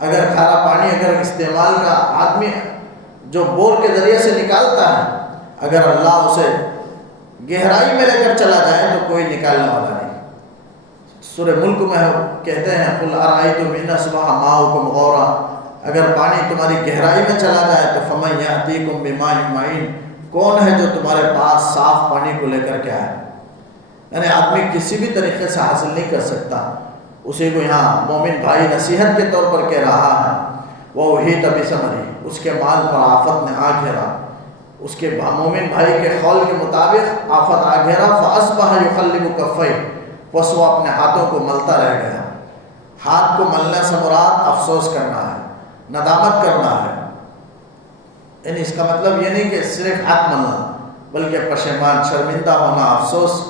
اگر کھارا پانی اگر استعمال کا آدمی جو بور کے ذریعے سے نکالتا ہے، اگر اللہ اسے گہرائی میں لے کر چلا جائے تو کوئی نکالنے والا نہیں۔ سورہ ملک میں کہتے ہیں قُلْ أَرَأَيْتُمْ إِنْ أَصْبَحَ مَاؤُكُمْ غَوْرًا، اگر پانی تمہاری گہرائی میں چلا جائے تو فَمَن يَأْتِيكُم بِمَاءٍ مَّعِينٍ، کون ہے جو تمہارے پاس صاف پانی کو لے کر کے آئے؟ یعنی آدمی کسی بھی طریقے سے حاصل نہیں کر سکتا۔ اسی کو یہاں مومن بھائی نصیحت کے طور پر کہہ رہا ہے، وَأُحِيطَ بِثَمَرِهِ، اس کے مال پر آفت نے آ گھیرا، اس کے مومن بھائی کے قول کے مطابق آفت آ گھیرا، فَأَصْبَحَ يُقَلِّبُ كَفَّيْهِ، بس وہ اپنے ہاتھوں کو ملتا رہ گیا۔ ہاتھ کو ملنے سے مراد افسوس کرنا ہے، ندامت کرنا ہے، یعنی اس کا مطلب یہ نہیں کہ صرف ہاتھ ملنا، بلکہ پشیمان، شرمندہ ہونا، افسوس،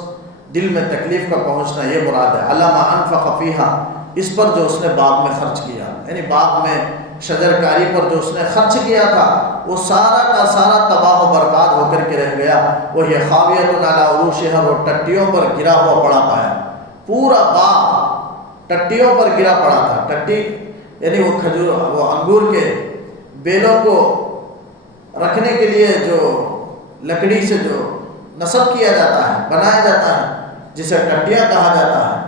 دل میں تکلیف کا پہنچنا، یہ مراد ہے۔ عَلَىٰ مَا أَنفَقَ فِيهَا، اس پر جو اس نے باغ میں خرچ کیا، یعنی باغ میں شجر کاری پر جو اس نے خرچ کیا تھا وہ سارا کا سارا تباہ و برباد ہو کر کے رہ گیا۔ وہی خاویۃ علی عروشہا، وہ ٹٹیوں پر گرا ہوا پڑا پایا، پورا باغ ٹٹیوں پر گرا پڑا تھا۔ ٹٹی یعنی وہ انگور کے بیلوں کو رکھنے کے لیے جو لکڑی سے جو نصب کیا جاتا ہے، بنایا جاتا ہے، جسے ٹٹیاں کہا جاتا ہے،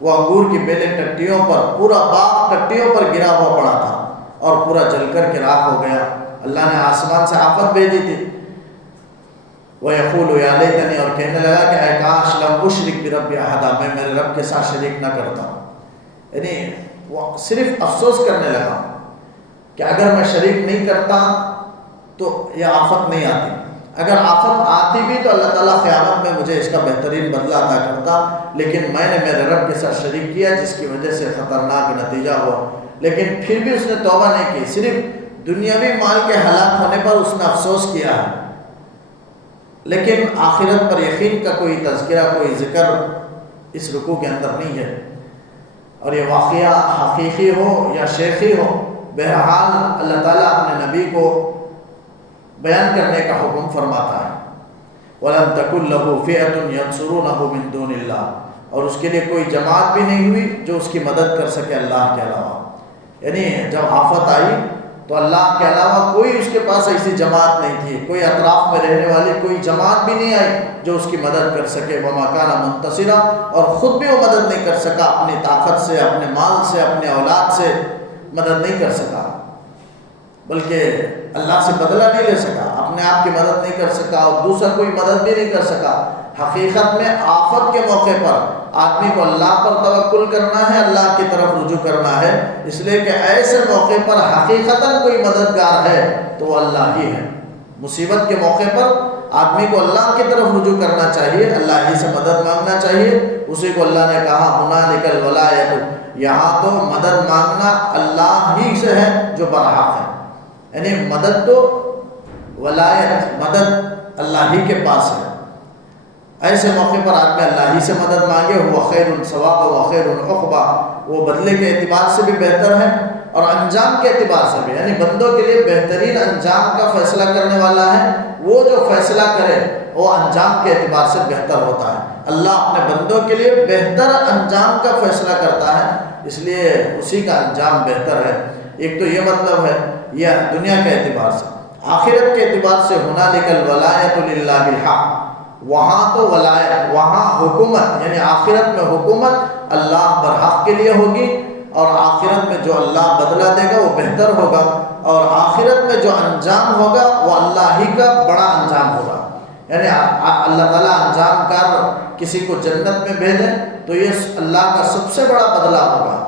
وہ انگور کی بیلیں ٹٹیوں پر، پورا باغ ٹٹیوں پر گرا ہوا پڑا تھا اور پورا جل کر کے راکھ ہو گیا۔ اللہ نے آسمان سے آفت بھیجی تھی۔ وَيَقُولُ يَا لَيْتَنِي، اور کہنے لگا کہ اے کاش لَمْ أُشْرِكْ بِرَبِّي أَحَدًا، میں میرے رب کے ساتھ شریک نہ کرتا۔ یعنی وہ صرف افسوس کرنے لگا کہ اگر میں شریک نہیں کرتا تو یہ آفت نہیں آتی، اگر آفت آتی بھی تو اللہ تعالیٰ قیامت میں مجھے اس کا بہترین بدلہ عطا کرتا، لیکن میں نے میرے رب کے ساتھ شریک کیا جس کی وجہ سے خطرناک نتیجہ ہوا۔ لیکن پھر بھی اس نے توبہ نہیں کی، صرف دنیاوی مال کے ہلاک ہونے پر اس نے افسوس کیا ہے، لیکن آخرت پر یقین کا کوئی تذکرہ، کوئی ذکر اس رکوع کے اندر نہیں ہے۔ اور یہ واقعہ حقیقی ہو یا شیخی ہو، بہرحال اللہ تعالیٰ اپنے نبی کو بیان کرنے کا حکم فرماتا ہے۔ وَلَمْ تَكُنْ لَهُ فِئَةٌ يَنْصُرُونَهُ مِنْ دُونِ اللَّهِ، اور اس کے لیے کوئی جماعت بھی نہیں ہوئی جو اس کی مدد کر سکے اللہ کے علاوہ۔ یعنی جب آفت آئی تو اللہ کے علاوہ کوئی اس کے پاس ایسی جماعت نہیں تھی، کوئی اطراف میں رہنے والی کوئی جماعت بھی نہیں آئی جو اس کی مدد کر سکے۔ وَمَا كَانَ مُنتَصِرًا، اور خود بھی وہ مدد نہیں کر سکا، اپنی طاقت سے، اپنے مال سے، اپنے اولاد سے مدد نہیں کر سکا، بلکہ اللہ سے بدلہ نہیں لے سکا، اپنے آپ کی مدد نہیں کر سکا اور دوسرا کوئی مدد بھی نہیں کر سکا۔ حقیقت میں آفت کے موقع پر آدمی کو اللہ پر توکل کرنا ہے، اللہ کی طرف رجوع کرنا ہے، اس لیے کہ ایسے موقع پر حقیقتاً کوئی مددگار ہے تو وہ اللہ ہی ہے۔ مصیبت کے موقع پر آدمی کو اللہ کی طرف رجوع کرنا چاہیے، اللہ ہی سے مدد مانگنا چاہیے۔ اسی کو اللہ نے کہا ہنالک الولایۃ، یہاں تو مدد مانگنا اللہ ہی سے ہے جو برحق ہے، یعنی مدد تو ولایت، مدد اللہ ہی کے پاس ہے۔ ایسے موقع پر آدمی اللہ ہی سے مدد مانگے، وہ خیر ثواب و خیر عقبہ، وہ بدلے کے اعتبار سے بھی بہتر ہے اور انجام کے اعتبار سے بھی، یعنی بندوں کے لیے بہترین انجام کا فیصلہ کرنے والا ہے۔ وہ جو فیصلہ کرے وہ انجام کے اعتبار سے بہتر ہوتا ہے۔ اللہ اپنے بندوں کے لیے بہتر انجام کا فیصلہ کرتا ہے، اس لیے اسی کا انجام بہتر ہے۔ ایک تو یہ مطلب ہے یہ دنیا کے اعتبار سے۔ آخرت کے اعتبار سے ہنالک الولایۃ للہ الحق، وہاں تو ولایت، وہاں حکومت، یعنی آخرت میں حکومت اللہ برحق کے لیے ہوگی، اور آخرت میں جو اللہ بدلہ دے گا وہ بہتر ہوگا، اور آخرت میں جو انجام ہوگا وہ اللہ ہی کا بڑا انجام ہوگا۔ یعنی اللہ تعالیٰ انجام کار کسی کو جنت میں بھیجے تو یہ اللہ کا سب سے بڑا بدلہ ہوگا،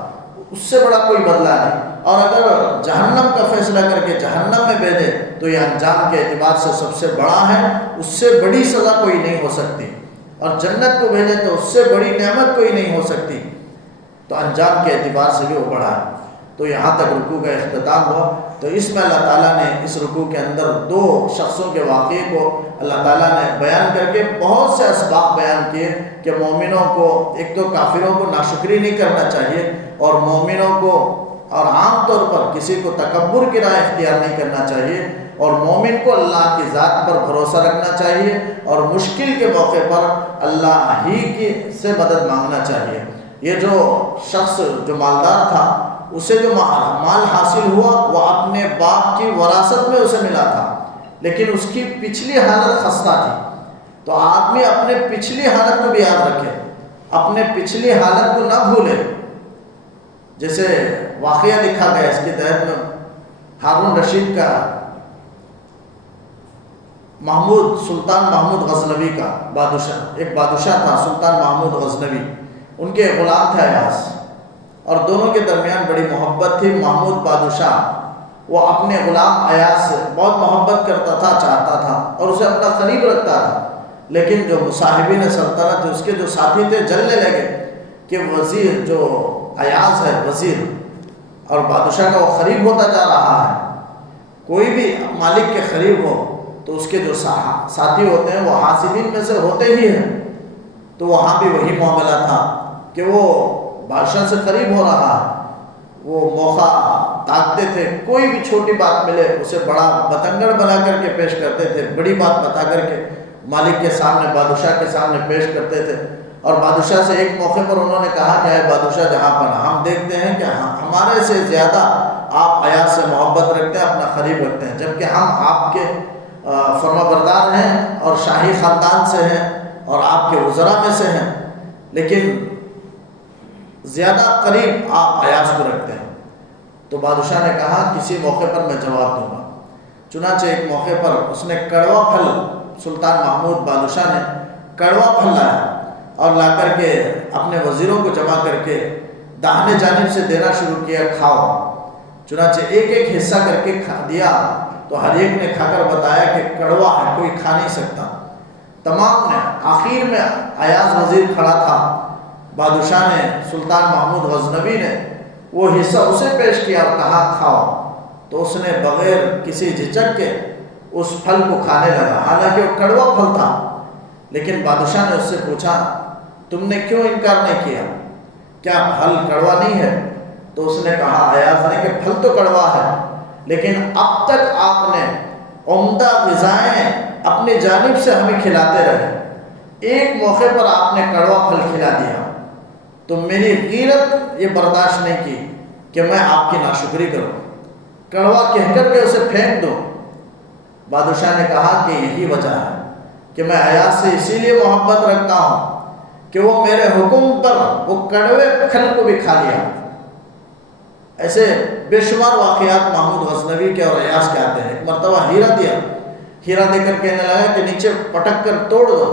اس سے بڑا کوئی بدلہ نہیں، اور اگر جہنم کا فیصلہ کر کے جہنم میں بھیجے تو یہ انجام کے اعتبار سے سب سے بڑا ہے، اس سے بڑی سزا کوئی نہیں ہو سکتی، اور جنت کو بھیجے تو اس سے بڑی نعمت کوئی نہیں ہو سکتی، تو انجام کے اعتبار سے بھی وہ بڑا ہے۔ تو یہاں تک رکوع کا اختتام ہوا۔ تو اس میں اللہ تعالیٰ نے اس رکوع کے اندر دو شخصوں کے واقعے کو اللہ تعالیٰ نے بیان کر کے بہت سے اسباق بیان کیے کہ مومنوں کو، ایک تو کافروں کو ناشکری نہیں کرنا چاہیے، اور مومنوں کو، اور عام طور پر کسی کو تکبر کی راہ اختیار نہیں کرنا چاہیے، اور مومن کو اللہ کی ذات پر بھروسہ رکھنا چاہیے، اور مشکل کے موقع پر اللہ ہی کی سے مدد مانگنا چاہیے۔ یہ جو شخص جو مالدار تھا، اسے جو مال حاصل ہوا وہ اپنے باپ کی وراثت میں اسے ملا تھا، لیکن اس کی پچھلی حالت خستہ تھی۔ تو آدمی اپنے پچھلی حالت کو بھی یاد رکھے، اپنے پچھلی حالت کو نہ بھولے۔ جیسے واقعہ لکھا گیا اس کے تحت میں ہارون رشید کا، سلطان محمود غزنوی کا بادشاہ، ایک بادشاہ تھا سلطان محمود غزنوی، ان کے غلام تھے ایاز، اور دونوں کے درمیان بڑی محبت تھی۔ محمود بادشاہ وہ اپنے غلام ایاز سے بہت محبت کرتا تھا، چاہتا تھا، اور اسے اپنا قریب رکھتا تھا، لیکن جو مصاحبین سلطنت تھے، اس کے جو ساتھی تھے، جلنے لگے کہ وزیر جو ایاز ہے وزیر اور بادشاہ کا وہ قریب ہوتا جا رہا ہے، کوئی بھی مالک کے قریب ہو تو اس کے جو ساتھی ہوتے ہیں وہ حاسدین میں سے ہوتے ہی ہیں۔ تو وہاں بھی وہی معاملہ تھا کہ وہ بادشاہ سے قریب ہو رہا ہے، وہ موقع تاکتے تھے، کوئی بھی چھوٹی بات ملے اسے بڑا بتنگڑ بنا کر کے پیش کرتے تھے، بڑی بات بتا کر کے مالک کے سامنے، بادشاہ کے سامنے پیش کرتے تھے۔ اور بادشاہ سے ایک موقع پر انہوں نے کہا کہ اے بادشاہ، جہاں پر ہم دیکھتے ہیں کہ ہمارے سے زیادہ آپ ایاز سے محبت رکھتے ہیں، اپنا قریب رکھتے ہیں، جبکہ ہم آپ کے فرما بردار ہیں اور شاہی خاندان سے ہیں اور آپ کے وزراء میں سے ہیں، لیکن زیادہ قریب آپ ایاز کو رکھتے ہیں۔ تو بادشاہ نے کہا کسی موقع پر میں جواب دوں گا۔ چنانچہ ایک موقع پر اس نے کڑوا پھل، سلطان محمود بادشاہ نے کڑوا پھل لایا اور لا کر کے اپنے وزیروں کو جمع کر کے داہنے جانب سے دینا شروع کیا، کھاؤ۔ چنانچہ ایک ایک حصہ کر کے دیا تو ہر ایک نے کھا کر بتایا کہ کڑوا ہے، کوئی کھا نہیں سکتا۔ تمام نے، آخر میں ایاز وزیر کھڑا تھا، بادشاہ نے، سلطان محمود غزنوی نے وہ حصہ اسے پیش کیا اور کہا کھاؤ۔ تو اس نے بغیر کسی جھجک کے اس پھل کو کھانے لگا، حالانکہ وہ کڑوا پھل تھا، لیکن بادشاہ نے اس سے پوچھا تم نے کیوں انکار نہیں کیا، کیا پھل کڑوا نہیں ہے؟ تو اس نے کہا ایاز نے کہ پھل تو کڑوا ہے، لیکن اب تک آپ نے عمدہ غذائیں اپنی جانب سے ہمیں کھلاتے رہے، ایک موقع پر آپ نے کڑوا پھل کھلا دیا، تو میری غیرت یہ برداشت نہیں کی کہ میں آپ کی ناشکری کروں، کڑوا کہہ کر کے اسے پھینک دوں۔ بادشاہ نے کہا کہ یہی وجہ ہے کہ میں ایاز سے اسی لیے محبت رکھتا ہوں کہ وہ میرے حکم پر وہ کڑوے پھل کو بھی کھا لیا۔ ایسے بے شمار واقعات محمود غزنوی کے اور ایاز کے آتے ہیں۔ ایک مرتبہ ہیرا دیا، ہیرا دے کر کہنے لگا کہ نیچے پٹک کر توڑ دو،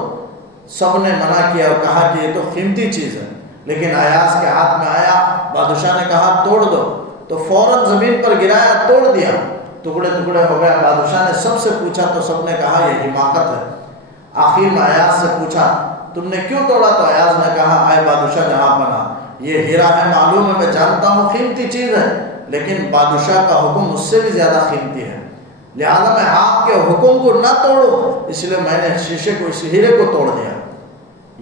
سب نے منع کیا اور کہا کہ یہ تو قیمتی چیز ہے، لیکن ایاز کے ہاتھ میں آیا، بادشاہ نے کہا توڑ دو، تو فوراً زمین پر گرایا، توڑ دیا، ٹکڑے ٹکڑے ہو گیا۔ بادشاہ نے سب سے پوچھا تو سب نے کہا یہ حماقت ہے۔ آخر میں ایاز سے پوچھا تم نے کیوں توڑا؟ تو ایاز نے کہا اے بادشاہ جہاں پناہ، یہ ہیرا ہے، معلوم ہے، میں جانتا ہوں قیمتی چیز ہے، لیکن بادشاہ کا حکم اس سے بھی زیادہ قیمتی ہے، لہذا میں آپ کے حکم کو نہ توڑوں، اس لیے میں نے شیشے کو، اس ہیرے کو توڑ دیا۔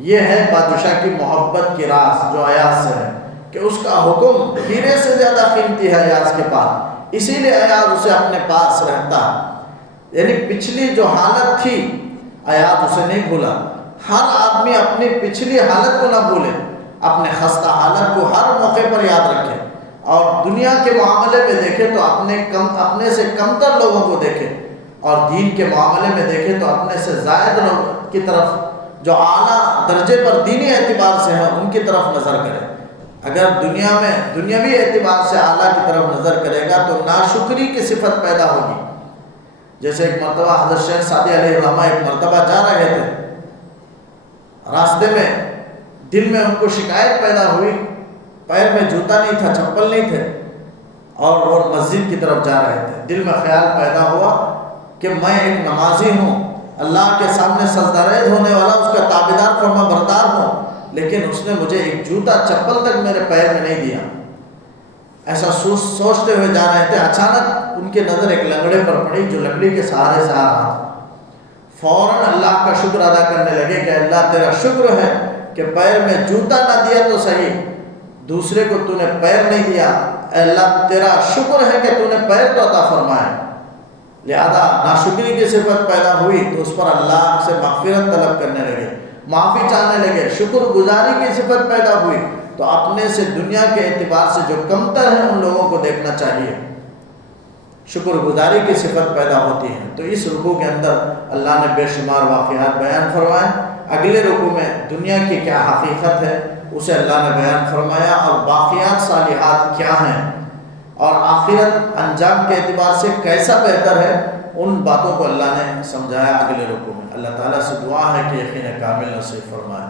یہ ہے بادشاہ کی محبت کی راز جو ایاز سے ہے کہ اس کا حکم ہیرے سے زیادہ قیمتی ہے ایاز کے پاس، اسی لیے ایاز اسے اپنے پاس رہتا ہے۔ یعنی پچھلی جو حالت تھی ایاز اسے نہیں بھولا۔ ہر آدمی اپنی پچھلی حالت کو نہ بھولے، اپنے خستہ حالت کو ہر موقع پر یاد رکھے، اور دنیا کے معاملے میں دیکھے تو اپنے سے کمتر لوگوں کو دیکھے، اور دین کے معاملے میں دیکھے تو اپنے سے زائد لوگوں کی طرف جو اعلیٰ درجے پر دینی اعتبار سے ہیں ان کی طرف نظر کرے۔ اگر دنیا میں دنیاوی اعتبار سے اعلیٰ کی طرف نظر کرے گا تو ناشکری کی صفت پیدا ہوگی۔ جیسے ایک مرتبہ حضرت شیخ سعدی علیہ الرحمہ ایک مرتبہ جا رہے تھے، راستے میں دل میں ان کو شکایت پیدا ہوئی، پیر میں جوتا نہیں تھا، چپل نہیں تھے، اور وہ مسجد کی طرف جا رہے تھے۔ دل میں خیال پیدا ہوا کہ میں ایک نمازی ہوں، اللہ کے سامنے سجدہ ریز ہونے والا، اس کا تابعدار فرما بردار ہوں، لیکن اس نے مجھے ایک جوتا چپل تک میرے پیر میں نہیں دیا۔ ایسا سوچتے ہوئے جا رہے تھے، اچانک ان کی نظر ایک لنگڑے پر پڑی جو لکڑی کے سہارے سے آ رہا تھا۔ فوراً اللہ کا شکر ادا کرنے لگے کہ اللہ تیرا شکر ہے کہ پیر میں جوتا نہ دیا تو صحیح، دوسرے کو تو نے پیر نہیں دیا، اے اللہ تیرا شکر ہے کہ تو نے پیر تو عطا فرمایا۔ لہذا ناشکری کی صفت پیدا ہوئی تو اس پر اللہ سے مغفرت طلب کرنے لگے، معافی چاہنے لگے، شکر گزاری کی صفت پیدا ہوئی تو اپنے سے دنیا کے اعتبار سے جو کمتر ہیں ان لوگوں کو دیکھنا چاہیے، شکر گزاری کی صفت پیدا ہوتی ہے۔ تو اس رکوع کے اندر اللہ نے بے شمار واقعات بیان فرمائے۔ اگلے رکوع میں دنیا کی کیا حقیقت ہے اسے اللہ نے بیان فرمایا، اور باقیات صالحات کیا ہیں، اور آخرت انجام کے اعتبار سے کیسا بہتر ہے، ان باتوں کو اللہ نے سمجھایا اگلے رکوع میں۔ اللہ تعالیٰ سے دعا ہے کہ یقین کامل نصیب فرمائے۔